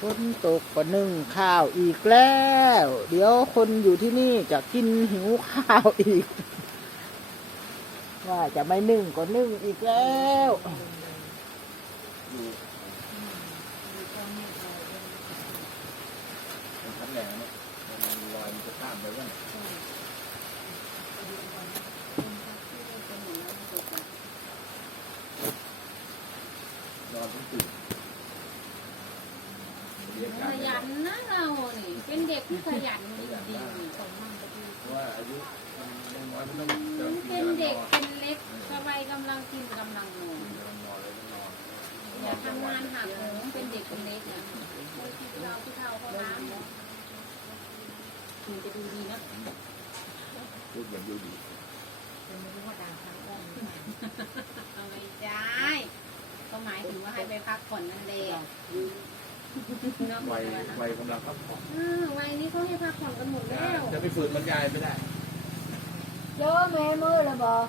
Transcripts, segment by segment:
ฝนตกก็นึ่งข้าวอีกแล้ว เดี๋ยวคนอยู่ที่นี่จะกินหิวข้าวอีก ว่าจะไม่นึ่งก็นึ่งอีกแล้วมันทับแหลงเนี่ยมันลอยมันจะข้ามไปว่า นอนทั้งตื่นเรียน ขยันนะเรานี่เป็นเด็กที่ขยันดีเพราะว่าอายุมันยังน้อยมันต้องเดินกินเป็นเด็กเป็นเล็กสบายกำลังกินกำลังนอนกินกำลังนอย่าทำงานหักโหมเป็นเด็กเป็นเล็กนี่ยเคยคิดเราที่เท่าเขาน้ำถึงจะดูดีนะพูดอย่างดูดีไม่รู้ว่าดังทั้งองค์เอาไม่ได้ก็หมายถึงว่าให้ไปพักผ่อนนั่นเอง นอกวัยจากนั้นวัยกำลังพักผ่อนอ่าวัยนี้เขาให้พักผ่อนกันหมดแล้วจะไปฝืนบรรยายไม่ได้เจอแม่มือแล้วบอก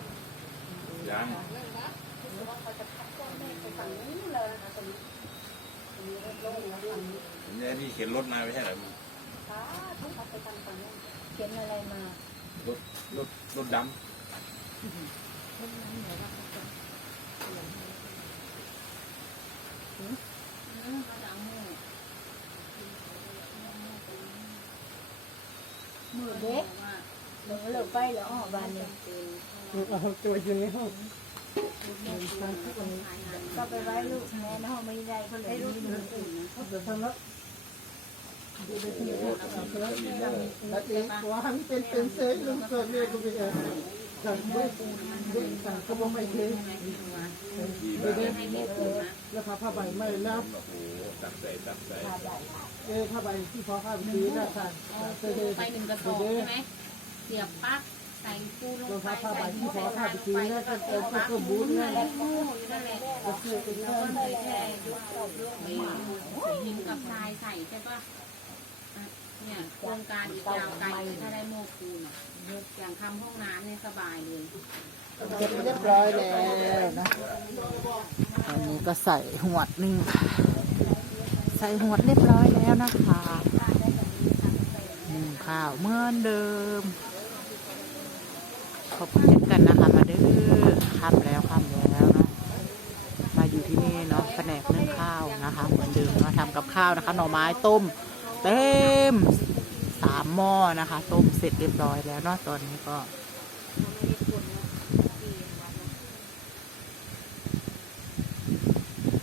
ยังเนี่ยนี่เข็นรถมาไม่ใช่เหรอเขียนอะไรมารถรถรถดอืมเขาจะเอาหมู่ มือเด็กหนูเลิกไปแล้วอ๋อบ้านนี้เอาตัวอยู่ในห้องก็ไปไว้ลูกแม่ในห้องไม่ได้เขาเลยมีหนูอื่นจะทำแล้วำโอ้โหจะมีโม่แล้วเองว่ามันเป็นเป็นเซ่ลุงเกิดเรียกก็ไปเลย สั่งด้วยด้วยสั่งก็บอกไม่เทดีเดี๋ยวมากได้แล้วผ้าผ้าใบไม่แล้วโอ้โหตักใส่ตักใส่ขาใหญ่เออผ้าใบที่พอผ้าสีน่ะสั่งไปหนึ่งกระสอบใช่ไหมเสียบปั๊กใส่ปูลงไปใส่หม้อใส่ทานลงไปแล้ก็เสียบปลั๊กหมุนนั่นแหละหม้ออยู่นั่นแหละก็คือเป็นแล้วก็เลยแค่ยกหินกับทรายใส่ใช่ปะ เนี่ยโครงการอีกยาวไกลถ้าได้โม้ปูนอะอย่างทำห้องน้ำเนี่ยสบายเลยเสร็จเรียบร้อยแล้วนะอันนี้ก็ใส่หวดหนึ่งใส่หวดเรียบร้อยแล้วนะคะข้าวเหมือนเดิม ขอบคุณกันนะคะมาเด้อค่ำแล้วค่ำแล้วนะมาอยู่ที่นี่เนาะแผนกนึ่งข้าวนะคะ เหมือนเดิมเนาทำกับข้าวนะคะ หน่อไม้ต้ม เต็มสามหม้อนะคะ ต้มเสร็จเรียบร้อยแล้วเนาะตอนนี้ก็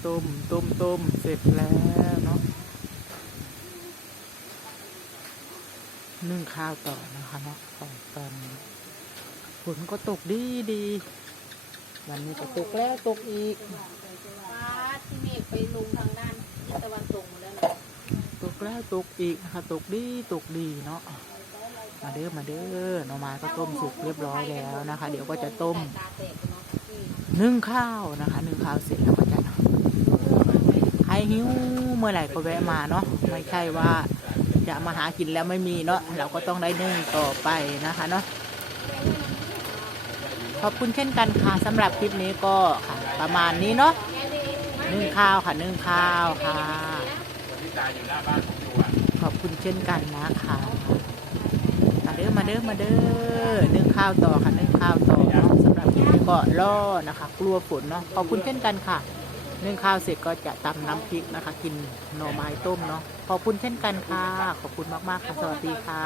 ต้มต้มต้มเสร็จแล้วเนาะนึ่งข้าวต่อนะคะเนาะของตอนนี้ฝนก็ตกดีดีวันนี้ก็ตกแล้วตกอีกฟ้าที่เมฆไปลงทางด้านทิศตะวันตกหมดแล้วนะ กแล้วตกอีกนะคะตกดีตกดีเนาะมาเด้อมาเด้อหน่อไม้ก็ต้มสุกเรียบร้อยแล้วนะคะ เดี๋ยวก็จะต้มนึ่งข้าวนะคะนึ่งข้าวเสร็จแล้วก็จะใครหิวเมื่อไหร่ก็แวะมาเนาะไม่ใช่ว่าจะมาหากินแล้วไม่มีเนาะเราก็ต้องได้นึ่งต่อไปนะคะเนาะขอบคุณเช่นกันค่ะสำหรับคลิปนี้ก็ประมาณนี้เนาะนึ่งข้าวค่ะนึ่งข้าวค่ะ ตาอยู่หน้าบ้านผมอยู่อะขอบคุณเช่นกันนะคะมาเด้อมาเด้อมาเด้อเนึ่งข้าวต่อค่ะเนึ่งข้าวต่อเนาะสำหรับคลิปนี้ก็รอนะคะ กลัวฝนเนาะขอบคุณเช่นกันค่ะนึ่งข้าวเสร็จก็จะตำน้ำพริกนะคะ กินหน่อไม้ต้มเนาะขอบคุณเช่นกันค่ะ ขอบคุณมากๆค่ะสวัสดีค่ะ